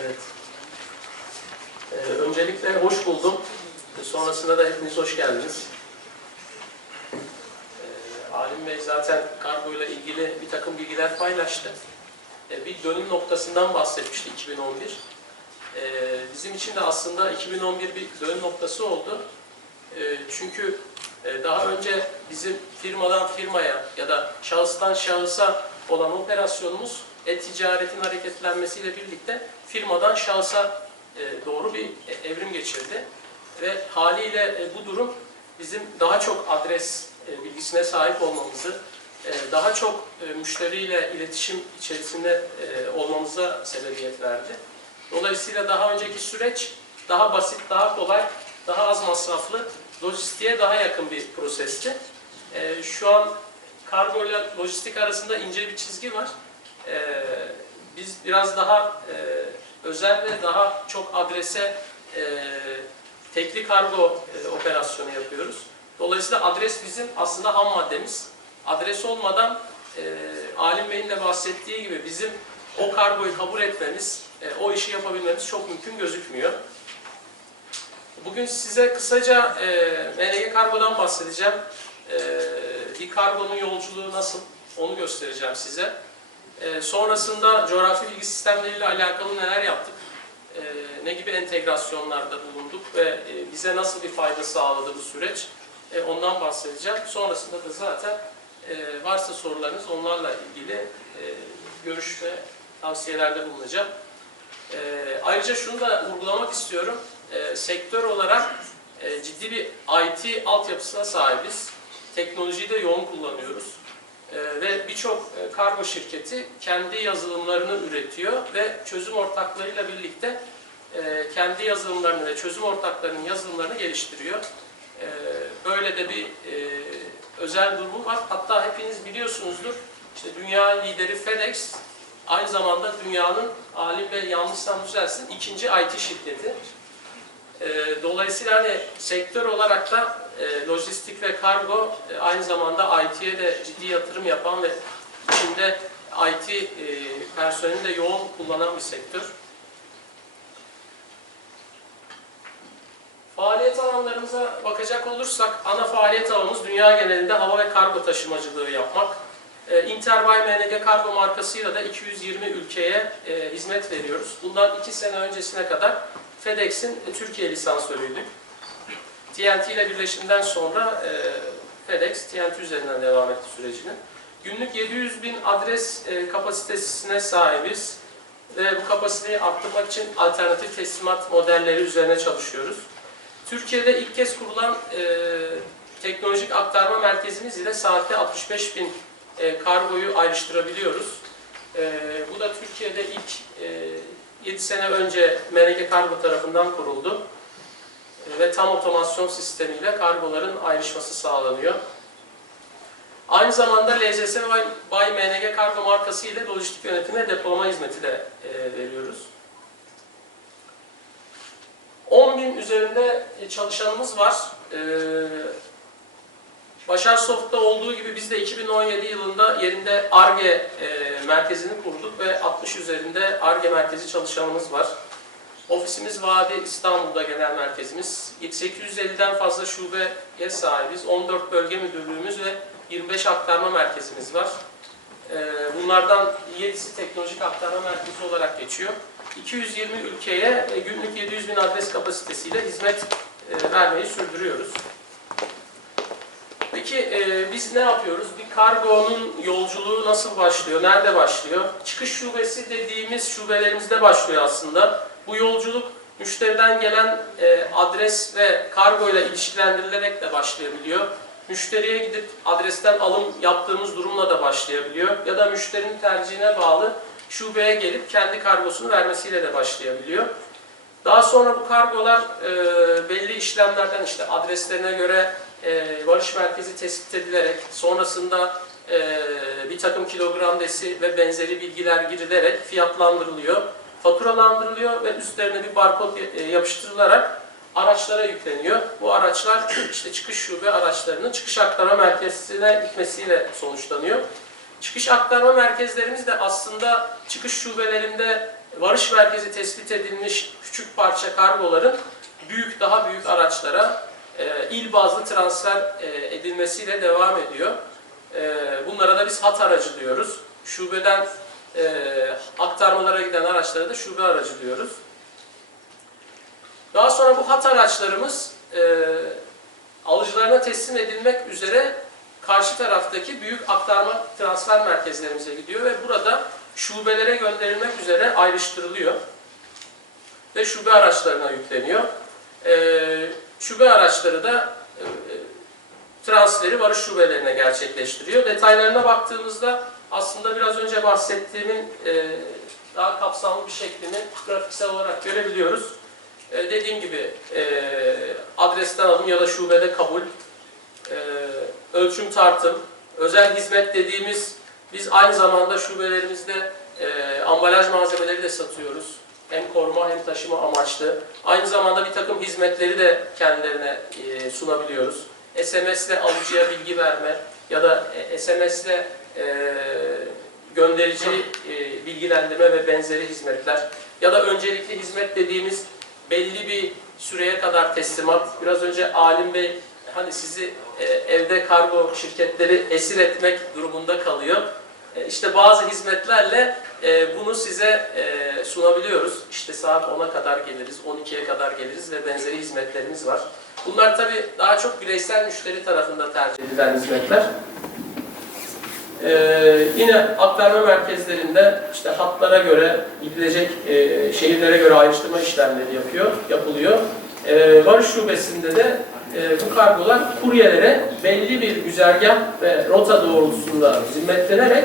Evet. Ee, öncelikle hoş buldum. Sonrasında da hepiniz hoş geldiniz. Ee, Alim Bey zaten kargo ile ilgili bir takım bilgiler paylaştı. Ee, bir dönüm noktasından bahsetmişti 2011. Ee, bizim için de aslında 2011 bir dönüm noktası oldu. Ee, çünkü e, daha önce bizim firmadan firmaya ya da şahıstan şahısa olan operasyonumuz e-ticaretin hareketlenmesiyle birlikte firmadan şahsa e, doğru bir e, evrim geçirdi. Ve haliyle e, bu durum bizim daha çok adres bilgisine sahip olmamızı, daha çok e, müşteriyle iletişim içerisinde e, olmamıza sebebiyet verdi. Dolayısıyla daha önceki süreç daha basit, daha kolay, daha az masraflı, lojistiğe daha yakın bir prosesti. Şu an kargo ile lojistik arasında ince bir çizgi var. E, Biz biraz daha e, özel ve daha çok adrese e, tekli kargo e, operasyonu yapıyoruz. Dolayısıyla adres bizim aslında ham maddemiz. Adres olmadan e, Alim Bey'in de bahsettiği gibi bizim o kargoyu kabul etmemiz, e, o işi yapabilmemiz çok mümkün gözükmüyor. Bugün size kısaca e, MLG kargodan bahsedeceğim. E, bir kargonun yolculuğu nasıl onu göstereceğim size. E, sonrasında coğrafi bilgi sistemleriyle alakalı neler yaptık, e, ne gibi entegrasyonlarda bulunduk ve e, bize nasıl bir fayda sağladı bu süreç, e, ondan bahsedeceğim. Sonrasında da zaten e, varsa sorularınız onlarla ilgili görüş ve tavsiyelerde bulunacağım. Ayrıca şunu da vurgulamak istiyorum. Sektör olarak ciddi bir IT altyapısına sahibiz. Teknolojiyi de yoğun kullanıyoruz. E, ve birçok e, kargo şirketi kendi yazılımlarını üretiyor ve çözüm ortaklarıyla birlikte e, kendi yazılımlarını ve çözüm ortaklarının yazılımlarını geliştiriyor. E, böyle de bir e, özel durumu var. Hatta hepiniz biliyorsunuzdur. İşte dünya lideri FedEx aynı zamanda dünyanın alim ve yanlışsam düzelsin ikinci IT şirketi. E, dolayısıyla hani sektör olarak da e, lojistik ve kargo e, aynı zamanda IT'ye de ciddi yatırım yapan ve içinde IT e, personelini de yoğun kullanan bir sektör. Faaliyet alanlarımıza bakacak olursak ana faaliyet alanımız dünya genelinde hava ve kargo taşımacılığı yapmak. E, Interbay MNG kargo markasıyla da 220 ülkeye e, hizmet veriyoruz. Bundan 2 sene öncesine kadar FedEx'in e, Türkiye lisansörüydük. TNT ile birleşimden sonra e, FedEx TNT üzerinden devam etti sürecini. Günlük 700 bin adres e, kapasitesine sahibiz ve bu kapasiteyi arttırmak için alternatif teslimat modelleri üzerine çalışıyoruz. Türkiye'de ilk kez kurulan e, teknolojik aktarma merkezimiz ile saatte 65 bin e, kargoyu ayrıştırabiliyoruz. E, bu da Türkiye'de ilk e, 7 sene önce MNG Kargo tarafından kuruldu. Ve tam otomasyon sistemiyle kargoların ayrışması sağlanıyor. Aynı zamanda LZS Bay, MNG Kargo markası ile lojistik yönetimi ve depolama hizmeti de e, veriyoruz. 10 bin üzerinde çalışanımız var. E, Başar Soft'ta olduğu gibi biz de 2017 yılında yerinde ARGE e, merkezini kurduk ve 60 üzerinde ARGE merkezi çalışanımız var. Ofisimiz Vadi İstanbul'da genel merkezimiz. 850'den fazla şubeye sahibiz. 14 bölge müdürlüğümüz ve 25 aktarma merkezimiz var. Ee, Bunlardan 7'si teknolojik aktarma merkezi olarak geçiyor. 220 ülkeye günlük 700 bin adres kapasitesiyle hizmet e, vermeyi sürdürüyoruz. Peki e, biz ne yapıyoruz? Bir kargonun yolculuğu nasıl başlıyor? Nerede başlıyor? Çıkış şubesi dediğimiz şubelerimizde başlıyor aslında. Bu yolculuk müşteriden gelen e, adres ve kargo ile ilişkilendirilerek de başlayabiliyor. Müşteriye gidip adresten alım yaptığımız durumla da başlayabiliyor. Ya da müşterinin tercihine bağlı şubeye gelip kendi kargosunu vermesiyle de başlayabiliyor. Daha sonra bu kargolar e, belli işlemlerden işte adreslerine göre e, varış merkezi tespit edilerek sonrasında e, bir takım kilogram desi ve benzeri bilgiler girilerek fiyatlandırılıyor, faturalandırılıyor ve üstlerine bir barkod e, yapıştırılarak araçlara yükleniyor. Bu araçlar işte çıkış şube araçlarının çıkış aktarma merkezine gitmesiyle sonuçlanıyor. Çıkış aktarma merkezlerimiz de aslında çıkış şubelerinde varış merkezi tespit edilmiş küçük parça kargoların büyük daha büyük araçlara e, il bazlı transfer e, edilmesiyle devam ediyor. E, bunlara da biz hat aracı diyoruz. Şubeden e, aktarmalara giden araçlara da şube aracı diyoruz. Daha sonra bu hat araçlarımız e, alıcılarına teslim edilmek üzere karşı taraftaki büyük aktarma transfer merkezlerimize gidiyor ve burada şubelere gönderilmek üzere ayrıştırılıyor ve şube araçlarına yükleniyor. Ee, şube araçları da e, transferi varış şubelerine gerçekleştiriyor. Detaylarına baktığımızda aslında biraz önce bahsettiğimin e, daha kapsamlı bir şeklini grafiksel olarak görebiliyoruz. E, dediğim gibi e, adresten alım ya da şubede kabul, e, ölçüm tartım, özel hizmet dediğimiz biz aynı zamanda şubelerimizde e, ambalaj malzemeleri de satıyoruz. Hem koruma hem taşıma amaçlı. Aynı zamanda bir takım hizmetleri de kendilerine e, sunabiliyoruz. SMS'le alıcıya bilgi verme ya da e, SMS'le e, gönderici e, bilgilendirme ve benzeri hizmetler ya da öncelikli hizmet dediğimiz belli bir süreye kadar teslimat. Biraz önce Alim Bey hani sizi e, evde kargo şirketleri esir etmek durumunda kalıyor. E, işte bazı hizmetlerle e, bunu size e, sunabiliyoruz. İşte saat 10'a kadar geliriz, 12'ye kadar geliriz ve benzeri hizmetlerimiz var. Bunlar tabii daha çok bireysel müşteri tarafından tercih edilen hizmetler. Ee, yine aktarma merkezlerinde işte hatlara göre gidilecek e, şehirlere göre ayrıştırma işlemleri yapıyor, yapılıyor. Ee, varış şubesinde de e, bu kargolar kuryelere belli bir güzergah ve rota doğrultusunda zimmetlenerek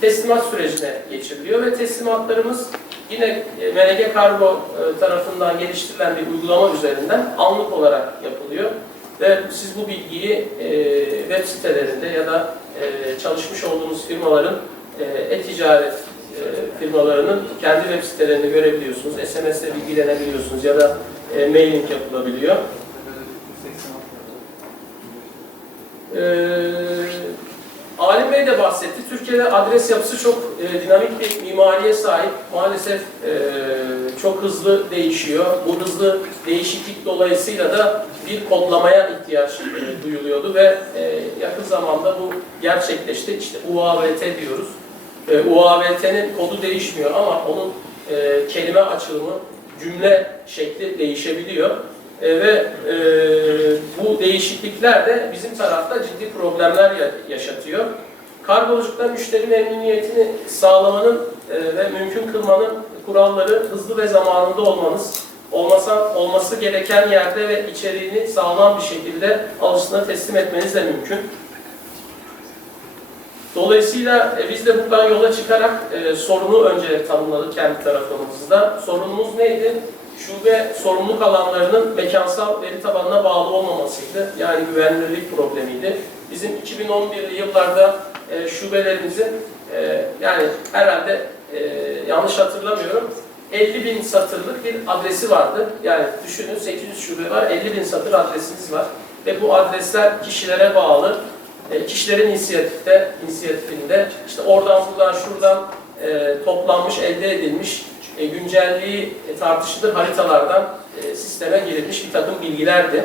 teslimat sürecine geçiriliyor ve teslimatlarımız yine e, MNG Kargo e, tarafından geliştirilen bir uygulama üzerinden anlık olarak yapılıyor. Ve siz bu bilgiyi e, web sitelerinde ya da e, çalışmış olduğunuz firmaların e, e-ticaret e, firmalarının kendi web sitelerinde görebiliyorsunuz. SMS ile bilgilenebiliyorsunuz ya da e, mailing yapılabiliyor. Ee, Alim Bey de bahsetti. Türkiye'de adres yapısı çok e, dinamik bir mimariye sahip. Maalesef e, çok hızlı değişiyor. Bu hızlı değişiklik dolayısıyla da bir kodlamaya ihtiyaç e, duyuluyordu ve e, yakın zamanda bu gerçekleşti. İşte UAVT diyoruz. E, UAVT'nin kodu değişmiyor ama onun e, kelime açılımı, cümle şekli değişebiliyor. E, ve e, bu değişiklikler de bizim tarafta ciddi problemler ya- yaşatıyor. Kargolculukta müşteri memnuniyetini sağlamanın e, ve mümkün kılmanın kuralları hızlı ve zamanında olmanız, olmasa, olması gereken yerde ve içeriğini sağlam bir şekilde alıcısına teslim etmeniz de mümkün. Dolayısıyla e, biz de buradan yola çıkarak e, sorunu önce tanımladık kendi tarafımızda. Sorunumuz neydi? Şube sorumluluk alanlarının mekansal veri tabanına bağlı olmamasıydı. Yani güvenilirlik problemiydi. Bizim 2011'li yıllarda e, şubelerimizin e, yani herhalde e, yanlış hatırlamıyorum 50 bin satırlık bir adresi vardı. Yani düşünün 800 şube var, 50 bin satır adresiniz var. Ve bu adresler kişilere bağlı. E, kişilerin inisiyatifte, inisiyatifinde işte oradan buradan şuradan e, toplanmış, elde edilmiş e, güncelliği e, tartışılır haritalardan e, sisteme girilmiş bir takım bilgilerdi.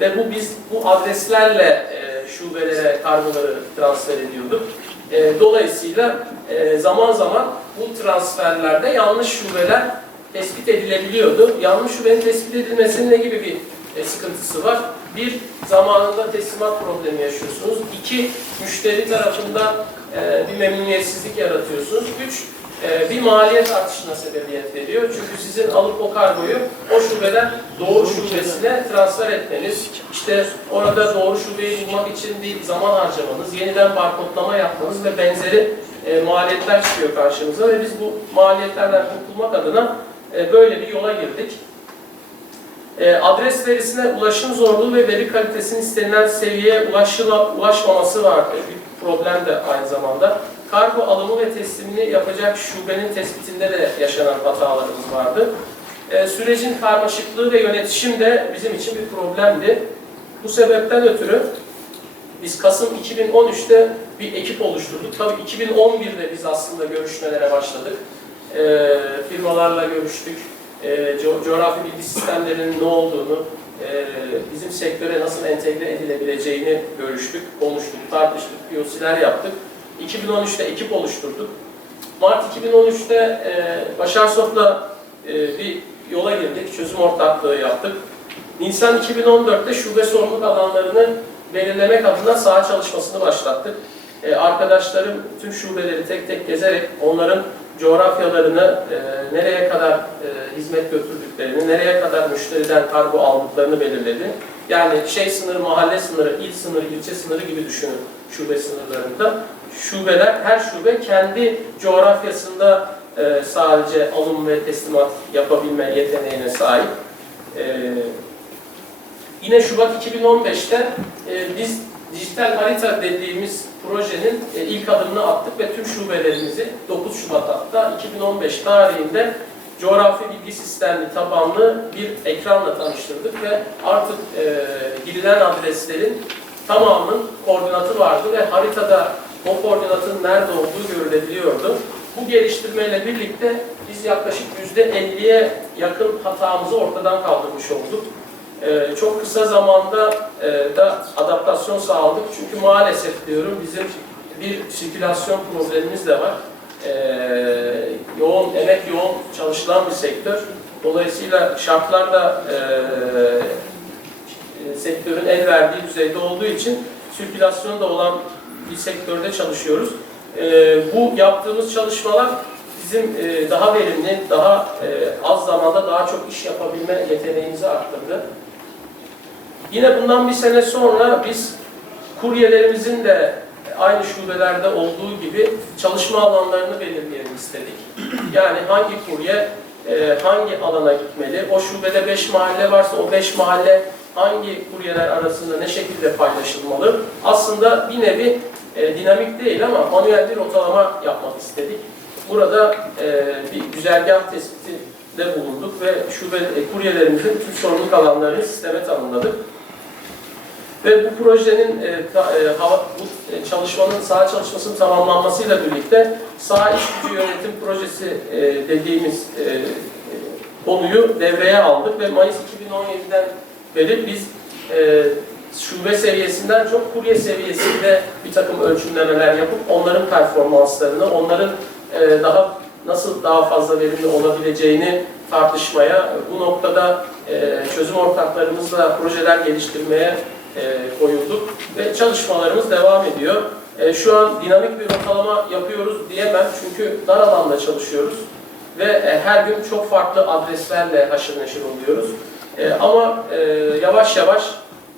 Ve bu biz bu adreslerle e, şubelere kargoları transfer ediyorduk. Dolayısıyla zaman zaman bu transferlerde yanlış şubeler tespit edilebiliyordu. Yanlış şubenin tespit edilmesinin ne gibi bir sıkıntısı var? Bir, zamanında teslimat problemi yaşıyorsunuz. İki, müşteri tarafında bir memnuniyetsizlik yaratıyorsunuz. Üç, e, bir maliyet artışına sebebiyet veriyor. Çünkü sizin alıp o kargoyu o şubeden doğru şubesine transfer etmeniz, işte orada doğru şubeyi bulmak için bir zaman harcamanız, yeniden barkodlama yapmanız ve benzeri e, maliyetler çıkıyor karşımıza ve biz bu maliyetlerden kurtulmak adına e, böyle bir yola girdik. E, adres verisine ulaşım zorluğu ve veri kalitesinin istenilen seviyeye ulaşıla, ulaşmaması var. E, bir problem de aynı zamanda. Kargo alımı ve teslimini yapacak şubenin tespitinde de yaşanan hatalarımız vardı. E, sürecin karmaşıklığı ve yönetişim de bizim için bir problemdi. Bu sebepten ötürü biz Kasım 2013'te bir ekip oluşturduk. Tabii 2011'de biz aslında görüşmelere başladık. e, firmalarla görüştük. E, co- coğrafi bilgi sistemlerinin ne olduğunu, e, bizim sektöre nasıl entegre edilebileceğini görüştük, konuştuk, tartıştık, POC'ler yaptık. 2013'te ekip oluşturduk. Mart 2013'te e, Başar Sof'la e, bir yola girdik, çözüm ortaklığı yaptık. Nisan 2014'te şube sorumluluk alanlarını belirlemek adına saha çalışmasını başlattık. E, arkadaşlarım tüm şubeleri tek tek gezerek onların coğrafyalarını, e, nereye kadar e, hizmet götürdüklerini, nereye kadar müşteriden kargo aldıklarını belirledi. Yani şey sınırı, mahalle sınırı, il sınırı, ilçe sınırı gibi düşünün şube sınırlarında. Şubeler, her şube kendi coğrafyasında e, sadece alım ve teslimat yapabilme yeteneğine sahip. E, yine Şubat 2015'te e, biz dijital harita dediğimiz projenin e, ilk adımını attık ve tüm şubelerimizi 9 Şubat hatta 2015 tarihinde coğrafi bilgi sistemli tabanlı bir ekranla tanıştırdık ve artık e, girilen adreslerin tamamının koordinatı vardı ve haritada o koordinatın nerede olduğu görülebiliyordu. Bu geliştirmeyle birlikte biz yaklaşık %50'ye yakın hatamızı ortadan kaldırmış olduk. Ee, çok kısa zamanda e, da adaptasyon sağladık. Çünkü maalesef diyorum bizim bir sirkülasyon problemimiz de var. Ee, yoğun, emek yoğun çalışılan bir sektör. Dolayısıyla şartlar da e, e, sektörün el verdiği düzeyde olduğu için sirkülasyon da olan bir sektörde çalışıyoruz. E, bu yaptığımız çalışmalar bizim daha verimli, daha az zamanda daha çok iş yapabilme yeteneğimizi arttırdı. Yine bundan bir sene sonra biz kuryelerimizin de aynı şubelerde olduğu gibi çalışma alanlarını belirleyelim istedik. Yani hangi kurye e, hangi alana gitmeli? O şubede 5 mahalle varsa o 5 mahalle hangi kuryeler arasında ne şekilde paylaşılmalı? Aslında bir nevi e, dinamik değil ama manuel bir rotalama yapmak istedik. Burada e, bir güzergah tespitinde bulunduk ve şube kuryelerimizin tüm sorumluluk alanlarını sisteme tanımladık. Ve bu projenin e, e, hava, e, çalışmanın saha çalışmasının tamamlanmasıyla birlikte saha iş gücü yönetim projesi e, dediğimiz e, e, konuyu devreye aldık ve Mayıs 2017'den beri biz e, şube seviyesinden çok kurye seviyesinde bir takım ölçümlemeler yapıp onların performanslarını, onların e, daha nasıl daha fazla verimli olabileceğini tartışmaya, bu noktada e, çözüm ortaklarımızla projeler geliştirmeye e, koyulduk ve çalışmalarımız devam ediyor. E, şu an dinamik bir ortalama yapıyoruz diyemem çünkü dar alanda çalışıyoruz ve e, her gün çok farklı adreslerle haşır neşir oluyoruz. Ama yavaş yavaş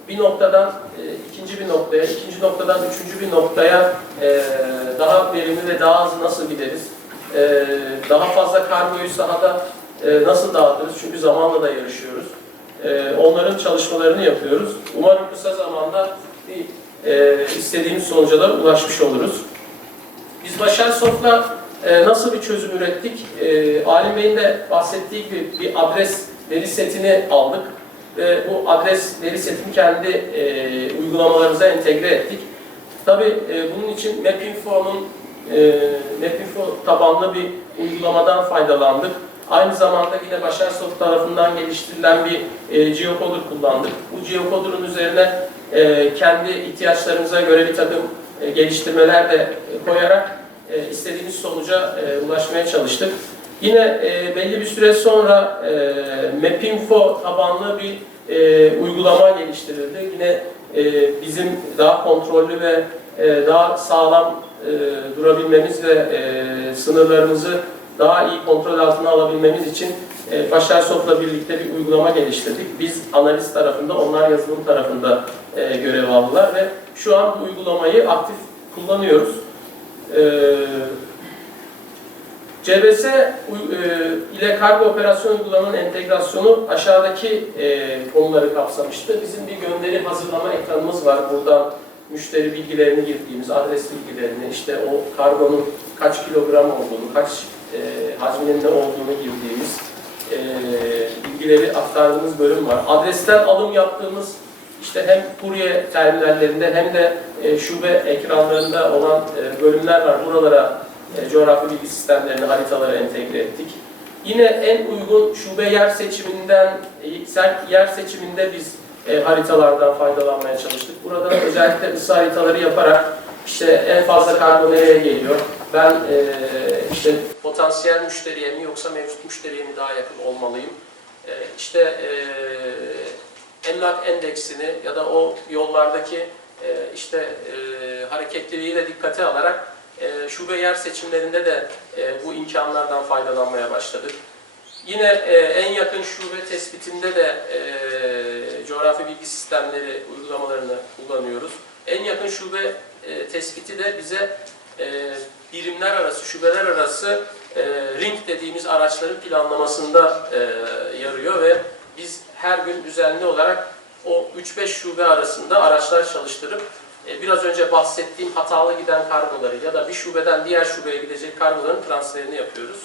bir noktadan ikinci bir noktaya, ikinci noktadan üçüncü bir noktaya daha verimli ve daha az nasıl gideriz? Daha fazla kargoyu sahada nasıl dağıtırız? Çünkü zamanla da yarışıyoruz. E, onların çalışmalarını yapıyoruz. Umarım kısa zamanda e, istediğimiz sonuca da ulaşmış oluruz. Biz Başar Soft'la e, nasıl bir çözüm ürettik? E, Alim Bey'in de bahsettiği gibi bir adres veri setini aldık ve bu adres veri setini kendi e, uygulamalarımıza entegre ettik. Tabii e, bunun için Mapinfo'nun e, Mapinfo tabanlı bir uygulamadan faydalandık. Aynı zamanda yine Başarsoft tarafından geliştirilen bir e, geocoder kullandık. Bu geocoder'ın üzerine e, kendi ihtiyaçlarımıza göre bir takım e, geliştirmeler de e, koyarak e, istediğimiz sonuca e, ulaşmaya çalıştık. Yine e, belli bir süre sonra e, Mapinfo tabanlı bir e, uygulama geliştirildi. Yine e, bizim daha kontrollü ve e, daha sağlam e, durabilmemiz ve e, sınırlarımızı daha iyi kontrol altına alabilmemiz için e, Başarsoft'la birlikte bir uygulama geliştirdik. Biz analiz tarafında, onlar yazılım tarafında e, görev aldılar ve şu an bu uygulamayı aktif kullanıyoruz. E, CBS e, ile kargo operasyon uygulamanın entegrasyonu aşağıdaki e, konuları kapsamıştı. Bizim bir gönderi hazırlama ekranımız var. Buradan müşteri bilgilerini girdiğimiz, adres bilgilerini, işte o kargonun kaç kilogram olduğunu, kaç e, hacminin ne olduğunu girdiğimiz e, bilgileri aktardığımız bölüm var. Adresten alım yaptığımız işte hem kurye terminallerinde hem de e, şube ekranlarında olan e, bölümler var. Buralara e, coğrafi bilgi sistemlerini, haritalara entegre ettik. Yine en uygun şube yer seçiminden, e, yer seçiminde biz e, haritalardan faydalanmaya çalıştık. Burada özellikle ısı haritaları yaparak işte en fazla kargo nereye geliyor, ben e, işte potansiyel müşteriye mi yoksa mevcut müşteriye mi daha yakın olmalıyım, e, işte e, emlak endeksini ya da o yollardaki e, işte e, hareketliliği de dikkate alarak e, şube yer seçimlerinde de e, bu imkanlardan faydalanmaya başladık. Yine e, en yakın şube tespitinde de e, coğrafi bilgi sistemleri uygulamalarını kullanıyoruz. En yakın şube e, tespiti de bize e, birimler arası, şubeler arası e, ring dediğimiz araçların planlamasında e, yarıyor ve biz her gün düzenli olarak o 3-5 şube arasında araçlar çalıştırıp e, biraz önce bahsettiğim hatalı giden kargoları ya da bir şubeden diğer şubeye gidecek kargoların transferini yapıyoruz.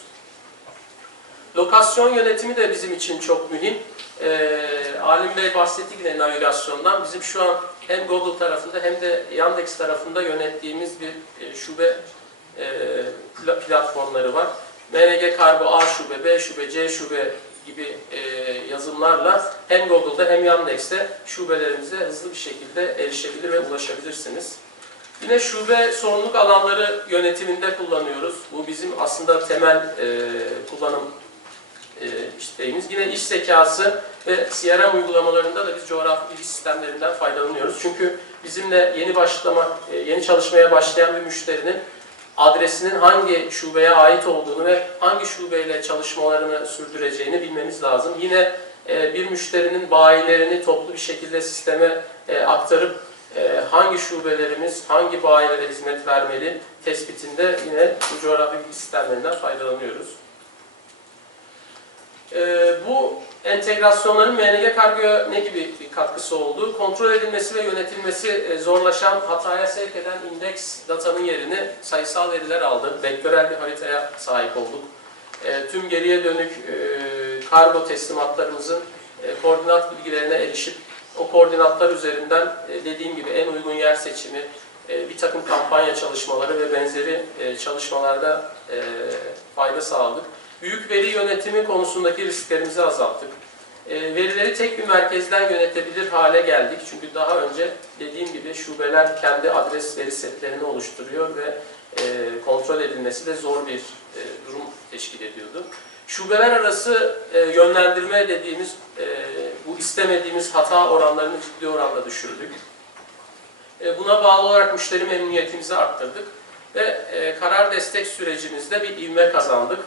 Lokasyon yönetimi de bizim için çok mühim. E, Alim Bey bahsetti yine navigasyondan. Bizim şu an hem Google tarafında hem de Yandex tarafında yönettiğimiz bir e, şube e, pla- platformları var. MNG Kargo A şube, B şube, C şube gibi e, yazımlarla hem Google'da hem Yandex'te şubelerimize hızlı bir şekilde erişebilir ve ulaşabilirsiniz. Yine şube sorumluluk alanları yönetiminde kullanıyoruz. Bu bizim aslında temel e, kullanım e, isteğimiz. Yine iş zekası ve CRM uygulamalarında da biz coğrafi bilgi sistemlerinden faydalanıyoruz. Çünkü bizimle yeni başlamak, e, yeni çalışmaya başlayan bir müşterinin adresinin hangi şubeye ait olduğunu ve hangi şubeyle çalışmalarını sürdüreceğini bilmemiz lazım. Yine e, bir müşterinin bayilerini toplu bir şekilde sisteme e, aktarıp e, hangi şubelerimiz hangi bayilere hizmet vermeli tespitinde yine bu coğrafi bilgi sistemlerinden faydalanıyoruz. Bu entegrasyonların MNG kargoya ne gibi bir katkısı oldu? Kontrol edilmesi ve yönetilmesi e, zorlaşan hataya sevk eden indeks datanın yerini sayısal veriler aldı. Vektörel bir haritaya sahip olduk. E, tüm geriye dönük e, kargo teslimatlarımızın e, koordinat bilgilerine erişip o koordinatlar üzerinden dediğim gibi en uygun yer seçimi, bir takım kampanya çalışmaları ve benzeri çalışmalarda fayda sağladık. Büyük veri yönetimi konusundaki risklerimizi azalttık. E, verileri tek bir merkezden yönetebilir hale geldik. Çünkü daha önce dediğim gibi şubeler kendi adres veri setlerini oluşturuyor ve e, kontrol edilmesi de zor bir e, durum teşkil ediyordu. Şubeler arası e, yönlendirme dediğimiz bu istemediğimiz hata oranlarını ciddi oranda düşürdük. Buna bağlı olarak müşteri memnuniyetimizi arttırdık ve karar destek sürecimizde bir ivme kazandık.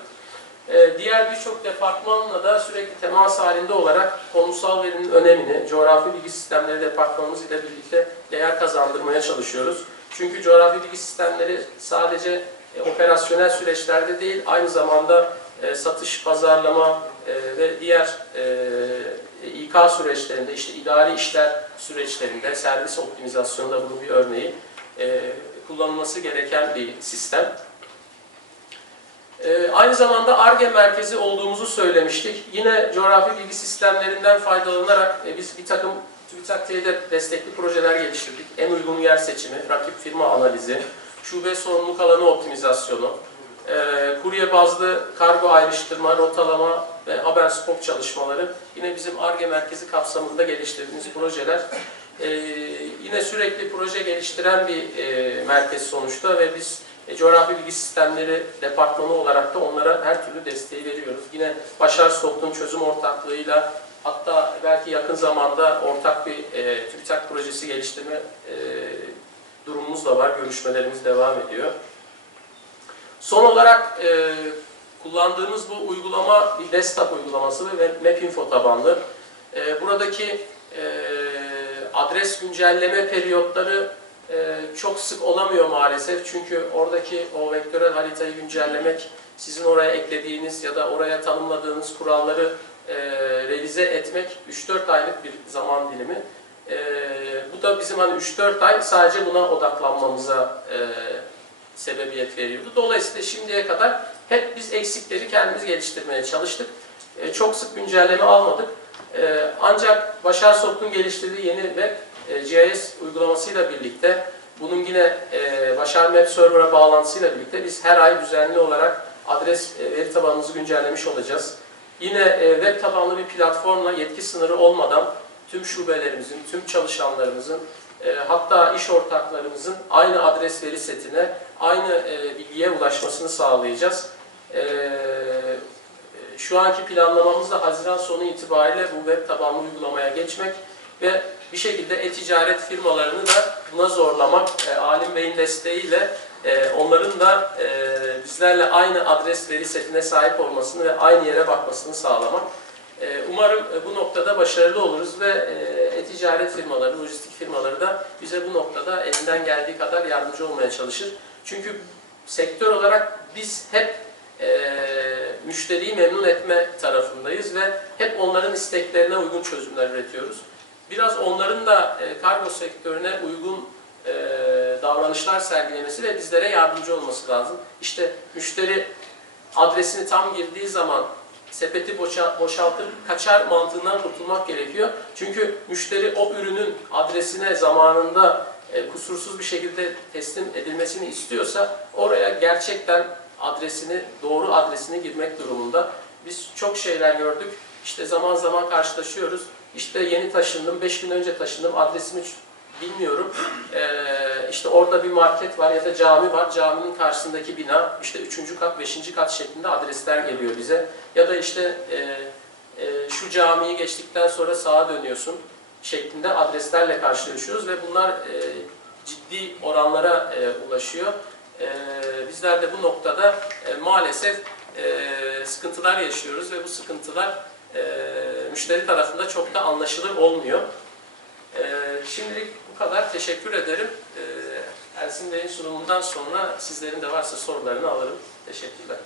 E, diğer birçok departmanla da sürekli temas halinde olarak konusal verinin önemini coğrafi bilgi sistemleri departmanımız ile birlikte değer kazandırmaya çalışıyoruz. Çünkü coğrafi bilgi sistemleri sadece e, operasyonel süreçlerde değil, aynı zamanda e, satış, pazarlama e, ve diğer e, İK süreçlerinde, işte idari işler süreçlerinde, servis optimizasyonu da bunun bir örneği, e, kullanılması gereken bir sistem. E, aynı zamanda ARGE merkezi olduğumuzu söylemiştik. Yine coğrafi bilgi sistemlerinden faydalanarak e, biz bir takım TÜBİTAK destekli projeler geliştirdik. En uygun yer seçimi, rakip firma analizi, şube sorumluluk alanı optimizasyonu, e, kurye bazlı kargo ayrıştırma, rotalama ve haber skop çalışmaları yine bizim ARGE merkezi kapsamında geliştirdiğimiz projeler. E, yine sürekli proje geliştiren bir e, merkez sonuçta ve biz e, coğrafi bilgi sistemleri departmanı olarak da onlara her türlü desteği veriyoruz. Yine Başar Soft'un çözüm ortaklığıyla hatta belki yakın zamanda ortak bir e, TÜBİTAK projesi geliştirme e, durumumuz da var. Görüşmelerimiz devam ediyor. Son olarak e, kullandığımız bu uygulama bir desktop uygulaması ve Mapinfo tabanlı. E, buradaki e, adres güncelleme periyotları e, çok sık olamıyor maalesef. Çünkü oradaki o vektörel haritayı güncellemek sizin oraya eklediğiniz ya da oraya tanımladığınız kuralları e, revize etmek 3-4 aylık bir zaman dilimi. E, bu da bizim hani 3-4 ay sadece buna odaklanmamıza e, sebebiyet veriyordu. Dolayısıyla şimdiye kadar hep biz eksikleri kendimiz geliştirmeye çalıştık. E, çok sık güncelleme almadık. E, ancak Başar Soft'un geliştirdiği yeni web e, GIS uygulamasıyla birlikte Bunun yine e, Başar Web Server'a bağlantısıyla birlikte biz her ay düzenli olarak adres e, veri tabanımızı güncellemiş olacağız. Yine e, web tabanlı bir platformla yetki sınırı olmadan tüm şubelerimizin, tüm çalışanlarımızın, e, hatta iş ortaklarımızın aynı adres veri setine, aynı bilgiye ulaşmasını sağlayacağız. Şu anki planlamamız da Haziran sonu itibariyle bu web tabanlı uygulamaya geçmek ve bir şekilde e-ticaret firmalarını da buna zorlamak, e, Alim Bey'in desteğiyle e, onların da e, bizlerle aynı adres veri setine sahip olmasını ve aynı yere bakmasını sağlamak. E, umarım e, bu noktada başarılı oluruz ve e, e-ticaret firmaları, lojistik firmaları da bize bu noktada elinden geldiği kadar yardımcı olmaya çalışır. Çünkü sektör olarak biz hep e, müşteriyi memnun etme tarafındayız ve hep onların isteklerine uygun çözümler üretiyoruz. Biraz onların da e, kargo sektörüne uygun e, davranışlar sergilemesi ve bizlere yardımcı olması lazım. İşte müşteri adresini tam girdiği zaman sepeti boşa, boşaltır, kaçar mantığından kurtulmak gerekiyor. Çünkü müşteri o ürünün adresine zamanında e, kusursuz bir şekilde teslim edilmesini istiyorsa oraya gerçekten adresini, doğru adresini girmek durumunda. Biz çok şeyler gördük. İşte zaman zaman karşılaşıyoruz. İşte yeni taşındım, 5 gün önce taşındım, adresimi bilmiyorum. Ee, işte orada bir market var ya da cami var. Caminin karşısındaki bina işte 3. kat, 5. kat şeklinde adresler geliyor bize. Ya da işte e, e, şu camiyi geçtikten sonra sağa dönüyorsun şeklinde adreslerle karşılaşıyoruz ve bunlar e, ciddi oranlara e, ulaşıyor. E, bizler de bu noktada e, maalesef e, sıkıntılar yaşıyoruz ve bu sıkıntılar e, müşteri tarafında çok da anlaşılır olmuyor. E, şimdilik bu kadar. Teşekkür ederim. E, Ersin Bey'in sunumundan sonra sizlerin de varsa sorularını alırım. Teşekkürler.